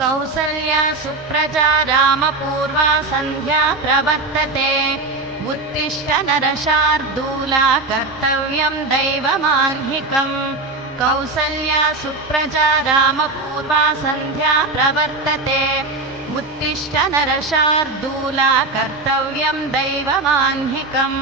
कौसल्या सुप्रजा रामपूर्वा सन्ध्या प्रवर्तते उत्तिष्ठ नरशार्दूला कर्तव्यं दैवमाह्निकम् कौसल्या सुप्रजा रामपूर्वा सन्ध्या प्रवर्तते उत्तिष्ठ नरशार्दूला कर्तव्यं दैवमाह्निकम्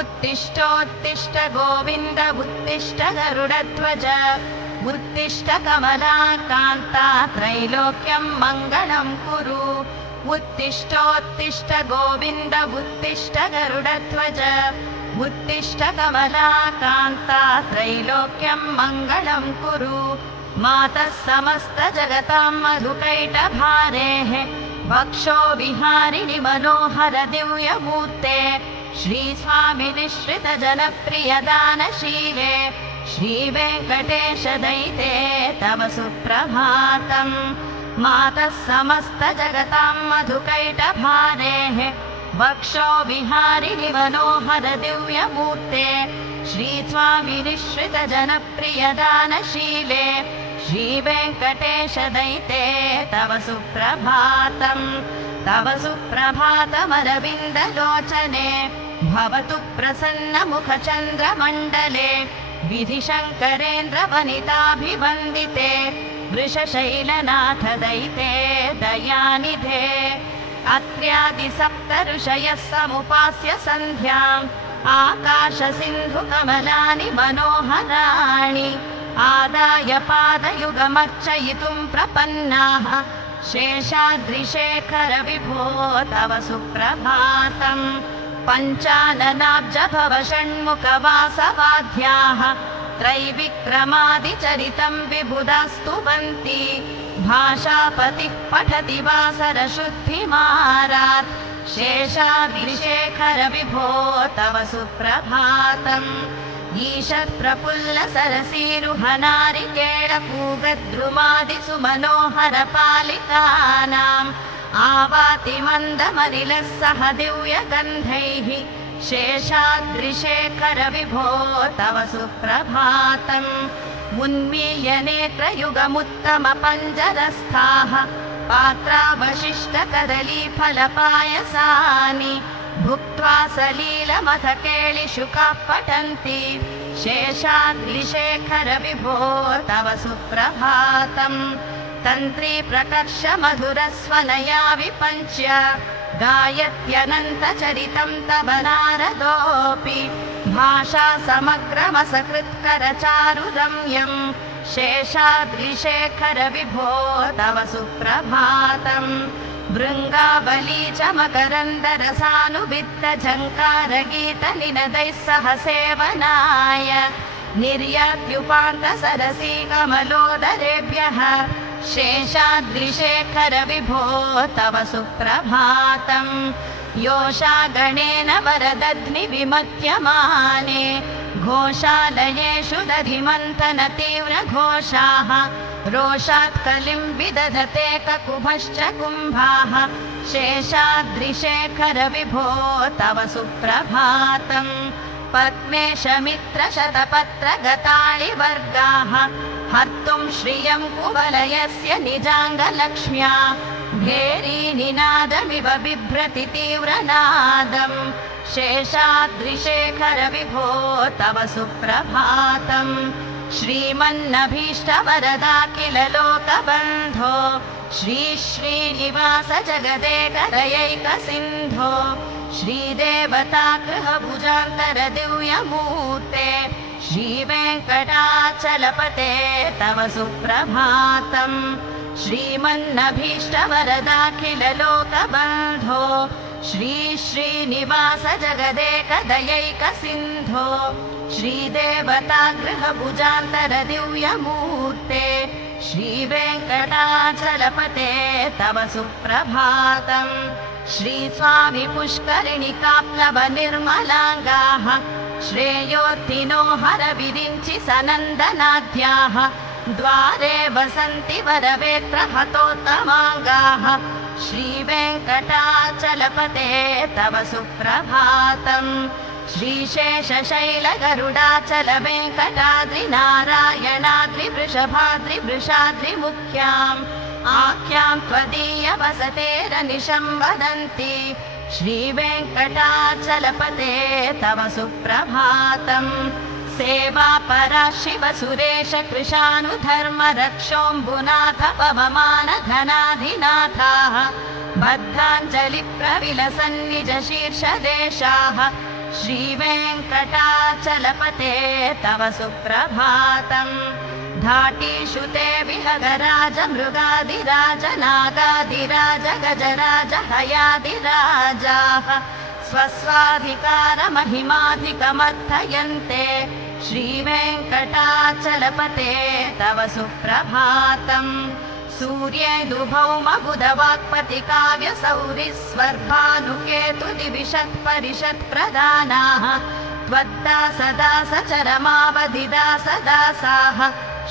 उत्तिष्ठोत्तिष्ठ गोविन्द उत्तिष्ठ गरुडध्वज उत्तिष्ठ कमलाकान्ता त्रैलोक्यं मङ्गलं कुरु उत्तिष्ठोत्तिष्ठ गोविन्द उत्तिष्ठ गरुडध्वज उत्तिष्ठ कमलाकान्ता त्रैलोक्यं मङ्गलं कुरु मातः समस्त जगतां मधुकैटभारेः वक्षो विहारिणि मनोहर दिव्यमूर्ते श्रीस्वामिनिश्रित जनप्रियदानशीले श्रीवेङ्कटेश दयिते तव सुप्रभातम् मातः समस्त जगतां मधुकैटभारेः वक्षो विहारिणि मनोहर दिव्यमूर्ते श्रीस्वामिनिश्रित जनप्रियदानशीले श्रीवेङ्कटेश दयिते तव सुप्रभातम् तव सुप्रभातमरविन्दलोचने भवतु प्रसन्नमुखचन्द्रमण्डले विधिशङ्करेन्द्रवनिताभिवन्दिते वृषशैलनाथ दयिते दयानिधे अत्र्यादिसप्तऋषयः समुपास्य सन्ध्याम् आकाशसिन्धुकमलानि मनोहराणि आदाय पादयुगमर्चयितुं प्रपन्नाः शेषाद्रिशेखर विभो तव सुप्रभातम् पञ्चाननाब्ज भव षण्मुखवासवाद्याः त्रैविक्रमादिचरितं विबुधास्तुवन्ति भाषापतिः पठति वासरशुद्धिमारात् शेषाद्रिशेखर विभो तव सुप्रभातम् ईषत्प्रफुल्लसरसीरुहनारिकेळपूगद्रुमादिषु मनोहरपालिकानाम् आवाति मन्दमलिलः सह दिव्यगन्धैः शेषाद्रिशेखर विभो तव सुप्रभातम् उन्मीय नेत्रयुगमुत्तमपञ्जरस्थाः पात्रावशिष्टकदलीफलपायसानि भुक्त्वा सलीलमथ केळिशुकाः पठन्ति शेषाद्रिशेखर विभो तव सुप्रभातम् तन्त्री प्रकर्ष मधुरस्वनया विपञ्च्य गायत्यनन्तचरितं तव नारदोऽपि भाषा समग्रमसकृत्करचारुरम्यम् शेषाद्रिशेखर विभो तव सुप्रभातम् भृङ्गावली च मकरन्दरसानुवित्तझङ्कारगीतनिनदैः सह सेवनाय निर्यात्युपान्तसरसी कमलोदरेभ्यः शेषाद्रिशेखर विभो तव सुप्रभातम् योषागणेन वरदध्नि विमत्यमाने घोषालयेषु दधिमन्थन तीव्रघोषाः रोषात् कलिं विदधते ककुभश्च कुम्भाः शेषाद्रिशेखर विभो तव सुप्रभातम् पद्मेशमित्रशतपत्रगताळिवर्गाः हर्तुं श्रियं कुवलयस्य निजाङ्गलक्ष्म्या भेरीनिनादमिव बिभ्रति तीव्रनादम् शेषाद्रिशेखर विभो तव सुप्रभातम् श्रीमन्नभीष्टवरदाखिल लोकबन्धो श्री श्रीनिवास जगदेकदयैकसिन्धो श्रीदेवतागृहभुजान्तर दिव्यमूर्ते श्रीवेङ्कटाचलपते तव सुप्रभातम् श्रीमन्नभीष्टवरदाखिल लोकबन्धो श्री श्रीनिवास जगदेकदयैकसिन्धो श्रीदेवतागृहभुजान्तर दिव्यमूर्ते श्रीवेङ्कटाचलपते तव सुप्रभातम् श्रीस्वामि पुष्करिणिकाप्लवनिर्मलाङ्गाः श्रेयोत्थिनो हरविरिञ्चि सनन्दनाद्याः द्वारे वसन्ति वरवेत्रहतोत्तमाङ्गाः श्रीवेङ्कटाचलपते तव सुप्रभातम् श्रीशेषशैलगरुडाचल वेङ्कटाद्रिनारायणाद्रिवृषभाद्रिवृषाद्रिमुख्याम् आख्यां त्वदीयवसतेरनिशं वदन्ति श्रीवेङ्कटाचलपते तव सुप्रभातम् सेवापरा शिव सुरेश कृशानुधर्म रक्षोऽम्बुनाथ पवमान धनाधिनाथाः बद्धाञ्जलिप्रविलसन्निज शीर्षदेशाः श्रीवेङ्कटाचलपते तव सुप्रभातम् धाटीषु ते विहगराज मृगादिराज नागादिराज गजराज हयादिराजाः स्वस्वाधिकारमहिमाधिकमर्थयन्ते श्रीवेङ्कटाचलपते तव सुप्रभातम् सूर्यैर्दुभौमबुधवाक्पतिकाव्यसौरिस्वर्भानुकेतुदिविशत्परिषत्प्रदानाः त्वद्दासदासचरमावधिदासदासाः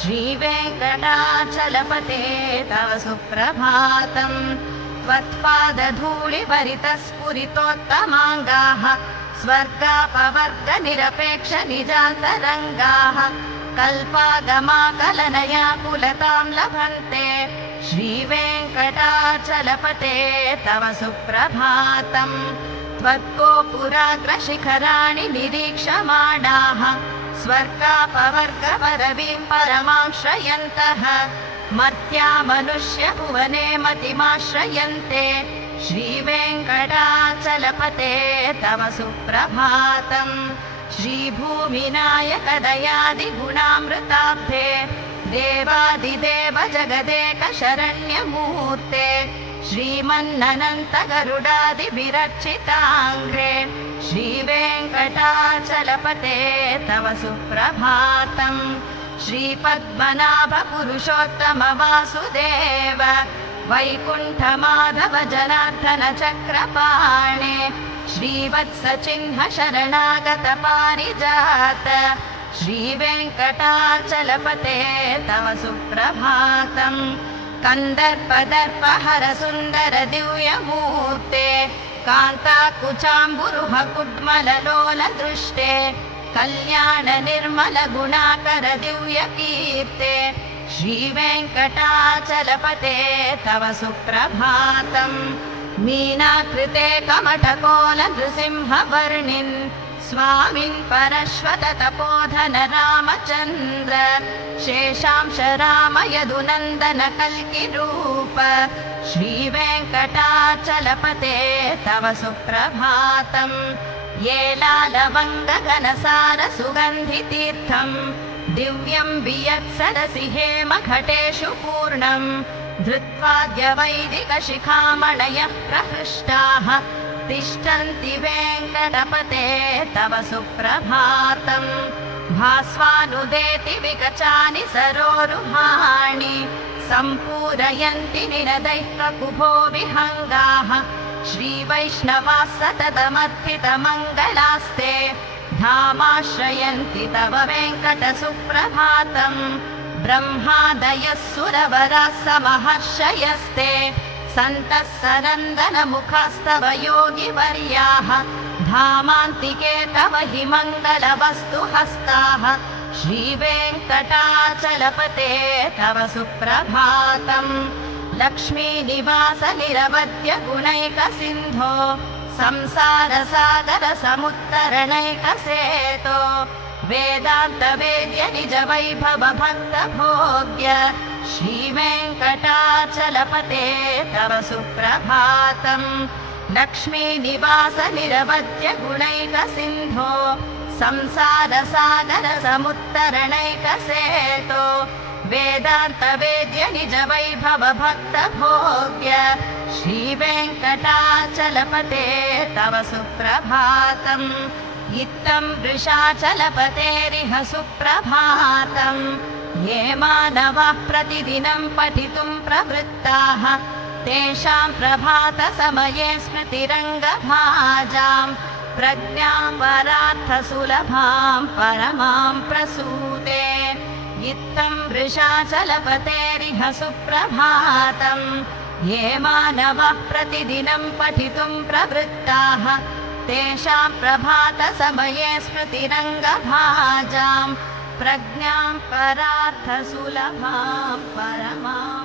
श्रीवेङ्कटाचलपते तव सुप्रभातम् त्वत्पादधूलिभरितस्फुरितोत्तमाङ्गाः स्वर्गापवर्गनिरपेक्ष निजान्तरङ्गाः कल्पागमाकलनया कुलतां लभन्ते श्रीवेङ्कटाचलपते तव सुप्रभातम् त्वद्गोपुराग्रशिखराणि निरीक्षमाणाः स्वर्गापवर्गपरवीं परमां श्रयन्तः मर्त्या मनुष्यभुवने मतिमाश्रयन्ते श्रीवेङ्कटाचलपते तव सुप्रभातम् श्रीभूमिनायक दयादिगुणामृताब्धे देवादिदेव जगदेक शरण्यमूर्ते श्रीमन्ननन्त गरुडादिभिरर्चिताङ्ग्रे श्रीवेङ्कटाचलपते तव सुप्रभातम् श्रीपद्मनाभ पुरुषोत्तम वासुदेव वैकुण्ठमाधव जनार्दन चक्रपाणे श्रीवत्सचिह्न शरणागत पारिजात श्रीवेङ्कटाचलपते तव सुप्रभातम् कन्दर्पदर्पहर सुन्दर दिव्यमूर्ते कान्ताकुचाम्बुरुह कुड्मललोल दृष्टे कल्याण निर्मल गुणाकर दिव्यकीर्ते श्रीवेङ्कटाचलपते तव सुप्रभातम् मीनाकृते कमठकोल नृसिंहवर्णिन् स्वामिन् परश्वत तपोधन रामचन्द्र शेषांश राम यदुनन्दन कल्किरूप श्रीवेङ्कटाचलपते तव सुप्रभातम् येलालवङ्गघनसार सुगन्धितीर्थम् दिव्यं वियत्सरसि हेमघटेषु पूर्णम् धृत्वाद्यवैदिकशिखामणयः प्रहृष्टाः तिष्ठन्ति वेङ्कटपते तव सुप्रभातम् भास्वानुदेति विकचानि सरोरुहाणि सम्पूरयन्ति निनदैः ककुभो विहङ्गाः श्रीवैष्णवाः सततमर्पितमङ्गलास्ते धामाश्रयन्ति तव वेङ्कटसुप्रभातम् ब्रह्मादयः सुरवराः समहर्षयस्ते सन्तः सनन्दनमुखास्तव योगिवर्याः धामान्तिके तव हि मङ्गलवस्तुहस्ताः श्रीवेङ्कटाचलपते तव सुप्रभातम् लक्ष्मीनिवास निरवद्य गुणैकसिन्धो संसारसागर समुत्तरणैकसेतो वेदान्त वेद्य निज वैभव भक्त भोग्य श्रीवेङ्कटाचलपते तव सुप्रभातम् लक्ष्मीनिवास निरवद्य गुणैकसिन्धो संसारसागर समुत्तरणैकसेतो वेदान्त वेद्य निज वैभव भक्त भोग्य श्रीवेङ्कटाचलपते तव सुप्रभातम् इत्थं वृषाचलपतेरिह सुप्रभातम् ये मानवाः प्रतिदिनं पठितुं प्रवृत्ताः तेषां प्रभातसमये स्मृतिरङ्गभाजां प्रज्ञां परार्थसुलभां परमां प्रसूते इत्थं वृषाचलपतेरिह सुप्रभातम् ये मानवाः प्रतिदिनं पठितुं प्रवृत्ताः तेषां प्रभातसमये स्मृतिरङ्गभाजां प्रज्ञां परार्थसुलभां परमां